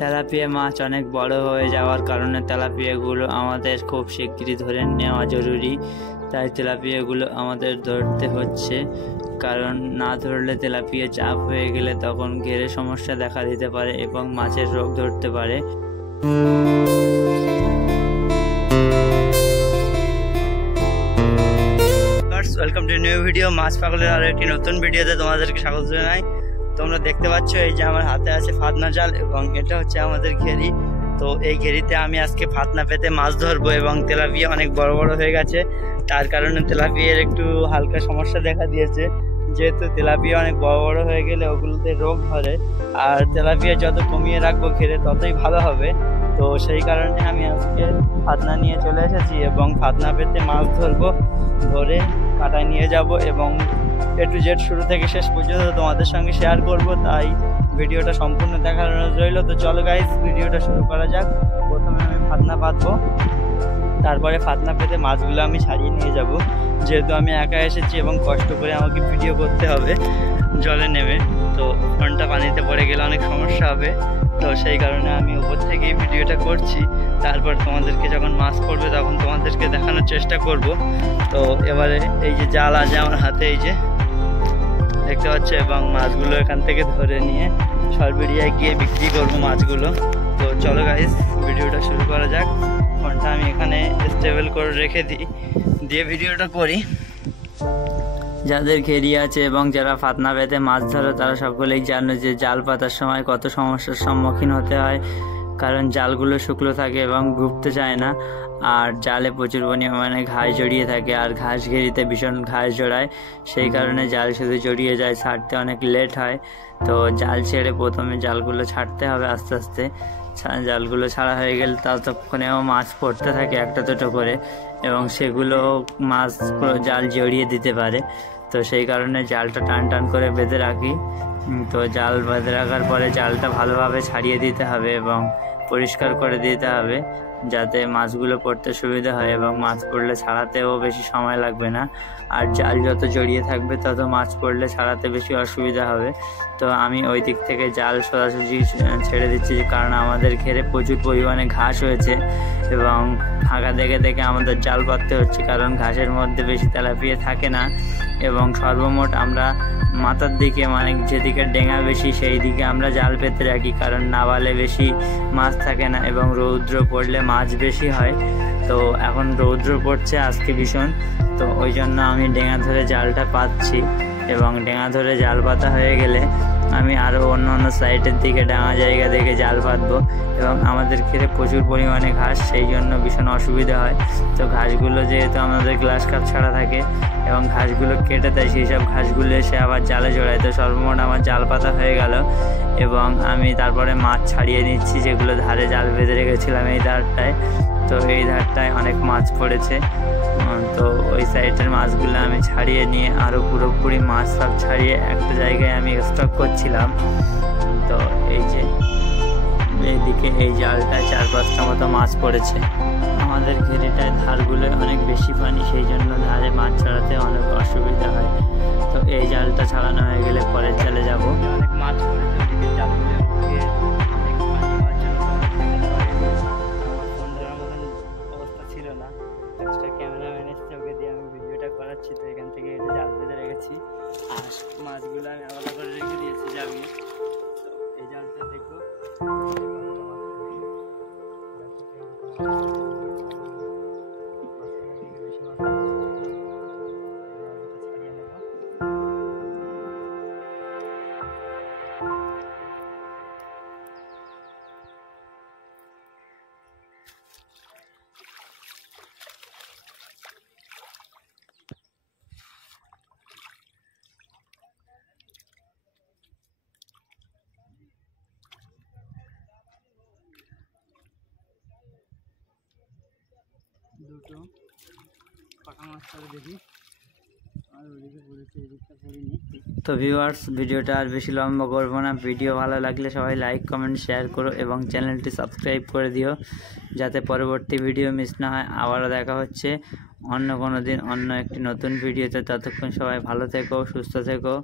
Tilapia মাছ অনেক বড় হয়ে যাওয়ার কারণে তেলাপিয়াগুলো আমাদের খুব শিগগিরই ধরে নেওয়া জরুরি। তাই তেলাপিয়াগুলো আমাদের ধরতে হচ্ছে, কারণ না ধরলে তেলাপিয়া চাপ হয়ে গেলে তখন ঘেরে সমস্যা দেখা দিতে পারে এবং মাছের রোগ ধরতে পারে। Welcome to new video. মাছ পাগলের আরো একটি নতুন ভিডিওতে তোমাদেরকে স্বাগত জানাই। তোমরা দেখতে পাচ্ছ এই যে আমার হাতে আছে ফাতনা জাল এবং এটা হচ্ছে আমাদের ঘেরি। তো এই ঘেরিতে আমি আজকে ফাতনা পেতে মাছ ধরবো এবং তেলাপিয়া অনেক বড় বড় হয়ে গেছে, তার কারণে তেলাপিয়ার একটু হালকা সমস্যা দেখা দিয়েছে। যেহেতু তেলাপিয়া অনেক বড় বড় হয়ে গেলে ওগুলোতে রোগ ধরে, আর তেলাপিয়া যত কমিয়ে রাখবো ঘেরে ততই ভালো হবে। তো সেই কারণে আমি আজকে ফাতনা নিয়ে চলে এসেছি এবং ফাতনা পেতে মাছ ধরবো, ধরে কাটায় নিয়ে যাব এবং A to Z শুরু থেকে শেষ পর্যন্ত তোমাদের সঙ্গে শেয়ার করব। তাই ভিডিওটা সম্পূর্ণ দেখার অনুরোধ রইল। তো চলো গাইস, ভিডিওটা শুরু করা যাক। প্রথমে আমি ফাতনা পাতবো, তারপরে ফাতনা পেতে মাছগুলো আমি ছাড়িয়ে নিয়ে যাব। যেহেতু আমি একা এসেছি এবং কষ্ট করে আমাকে ভিডিও করতে হবে জলে নেমে, তো ফোনটা পানিতে পড়ে গেলে অনেক সমস্যা হবে। তো সেই কারণে আমি উপর থেকেই ভিডিওটা করছি। তারপর তোমাদেরকে যখন মাছ পড়বে তখন তোমাদেরকে দেখানোর চেষ্টা করব। তো এবারে এই যে জাল আছে আমার হাতে, এই যে দেখতে পাচ্ছ, এবং মাছগুলো এখান থেকে ধরে নিয়ে সরবেরিয়ায় গিয়ে বিক্রি করব মাছগুলো। তো চলো গাইস, ভিডিওটা শুরু করা যাক। ফোনটা আমি এখানে স্টেবল করে রেখে দিয়ে ভিডিওটা করি। যাদের ঘেরি আছে এবং যারা ফাতনা পেতে মাছ ধরে তারা সকলেই জানে যে জাল পাতার সময় কত সমস্যার সম্মুখীন হতে হয়, কারণ জালগুলো শুকনো থাকে এবং ডুবতে চায় না, আর জালে প্রচুর পরিমাণে ঘাস জড়িয়ে থাকে, আর ঘাস ঘেরিতে ভীষণ ঘাস জড়ায়। সেই কারণে জাল শুধু জড়িয়ে যায়, ছাড়তে অনেক লেট হয়। তো জাল ছেড়ে প্রথমে জালগুলো ছাড়তে হবে আস্তে আস্তে। জালগুলো ছাড়া হয়ে গেলে ততক্ষণেও মাছ পড়তে থাকে একটা দুটো করে, এবং সেগুলো মাছ জাল জড়িয়ে দিতে পারে। তো সেই কারণে জালটা টান টান করে বেঁধে রাখি। তো জাল বেঁধে রাখার পরে জালটা ভালোভাবে ছাড়িয়ে দিতে হবে এবং পরিষ্কার করে দিতে হবে, যাতে মাছগুলো পড়তে সুবিধা হয় এবং মাছ পড়লে ছাড়াতেও বেশি সময় লাগবে না। আর জাল যত জড়িয়ে থাকবে তত মাছ পড়লে ছাড়াতে বেশি অসুবিধা হবে। তো আমি ওই দিক থেকে জাল সোজাসুজি ছেড়ে দিচ্ছি, কারণ আমাদের ঘেরে প্রচুর পরিমাণে ঘাস হয়েছে এবং ফাঁকা দেখে দেখে আমাদের জাল পাততে হচ্ছে, কারণ ঘাসের মধ্যে বেশি তেলাপিয়া থাকে না। এবং সর্বমোট আমরা মাথার দিকে, মানে যেদিকে ডেঙা বেশি সেই দিকে আমরা জাল পেতে রাখি, কারণ নাবালে বেশি মাছ থাকে না এবং রৌদ্র পড়লে মাছ বেশি হয়। তো এখন রৌদ্র পড়ছে আজকে ভীষণ, তো ওই জন্য আমি ডেঙা ধরে জালটা পাতছি। এবং ডেঙা ধরে জাল পাতা হয়ে গেলে আমি আরও অন্য সাইডের দিকে ডাঙা জায়গা দেখে জাল পাতবো। এবং আমাদের ক্ষেত্রে প্রচুর পরিমাণে ঘাস, সেই জন্য ভীষণ অসুবিধা হয়। তো ঘাসগুলো যেহেতু আমাদের গ্লাস কাপ ছাড়া থাকে এবং ঘাসগুলো কেটে দেয়, সেই সব ঘাসগুলো এসে আবার জালে জড়ায়। তো সর্বমোট আমার জাল পাতা হয়ে গেল এবং আমি তারপরে মাছ ছাড়িয়ে নিচ্ছি, যেগুলো ধারে জাল বেঁধে রেখেছিলাম এই ধারটায়। তো এই ধারটায় অনেক মাছ পড়েছে, তো ওই সাইডের মাছগুলো আমি ছাড়িয়ে নিয়ে আরও পুরোপুরি মাছ সব ছাড়িয়ে একটা জায়গায় আমি স্টক করছিলাম। তো এই যে এইদিকে এই জালটায় 4-5টা মতো মাছ পড়েছে। আমাদের ঘেরিটায় ধারগুলো অনেক বেশি পানি, সেই জন্য ধারে মাছ ছাড়াতে অনেক অসুবিধা হয়। তো এই জালটা ছাড়ানো হয়ে গেলে পরের জালে যাব। অনেক মাছ পড়েছে ওদিকে জালগুলো, ক্যামেরাম্যান এসছে, ওকে দিয়ে আমি ভিডিওটা করাচ্ছি। তো এখান থেকে এটা জাল বেঁধে রেখেছি আর মাছগুলো আমি আলাদা করে রেখে দিয়েছি জালে। তো এই জালটা দেখো, দুটো পাকা মাছ করে দেখি, আর ওদিকে পড়েছে, এদিকটা পড়িনি। তো ভিউয়ার্স, ভিডিওটা আর বেশি লম্বা করবো না। ভিডিও ভালো লাগলে সবাই লাইক, কমেন্ট, শেয়ার করো এবং চ্যানেলটি সাবস্ক্রাইব করে দিও, যাতে পরবর্তী ভিডিও মিস না হয়। আবারও দেখা হচ্ছে অন্য কোনো দিন অন্য একটি নতুন ভিডিওতে। ততক্ষণ সবাই ভালো থেকো, সুস্থ থেকো।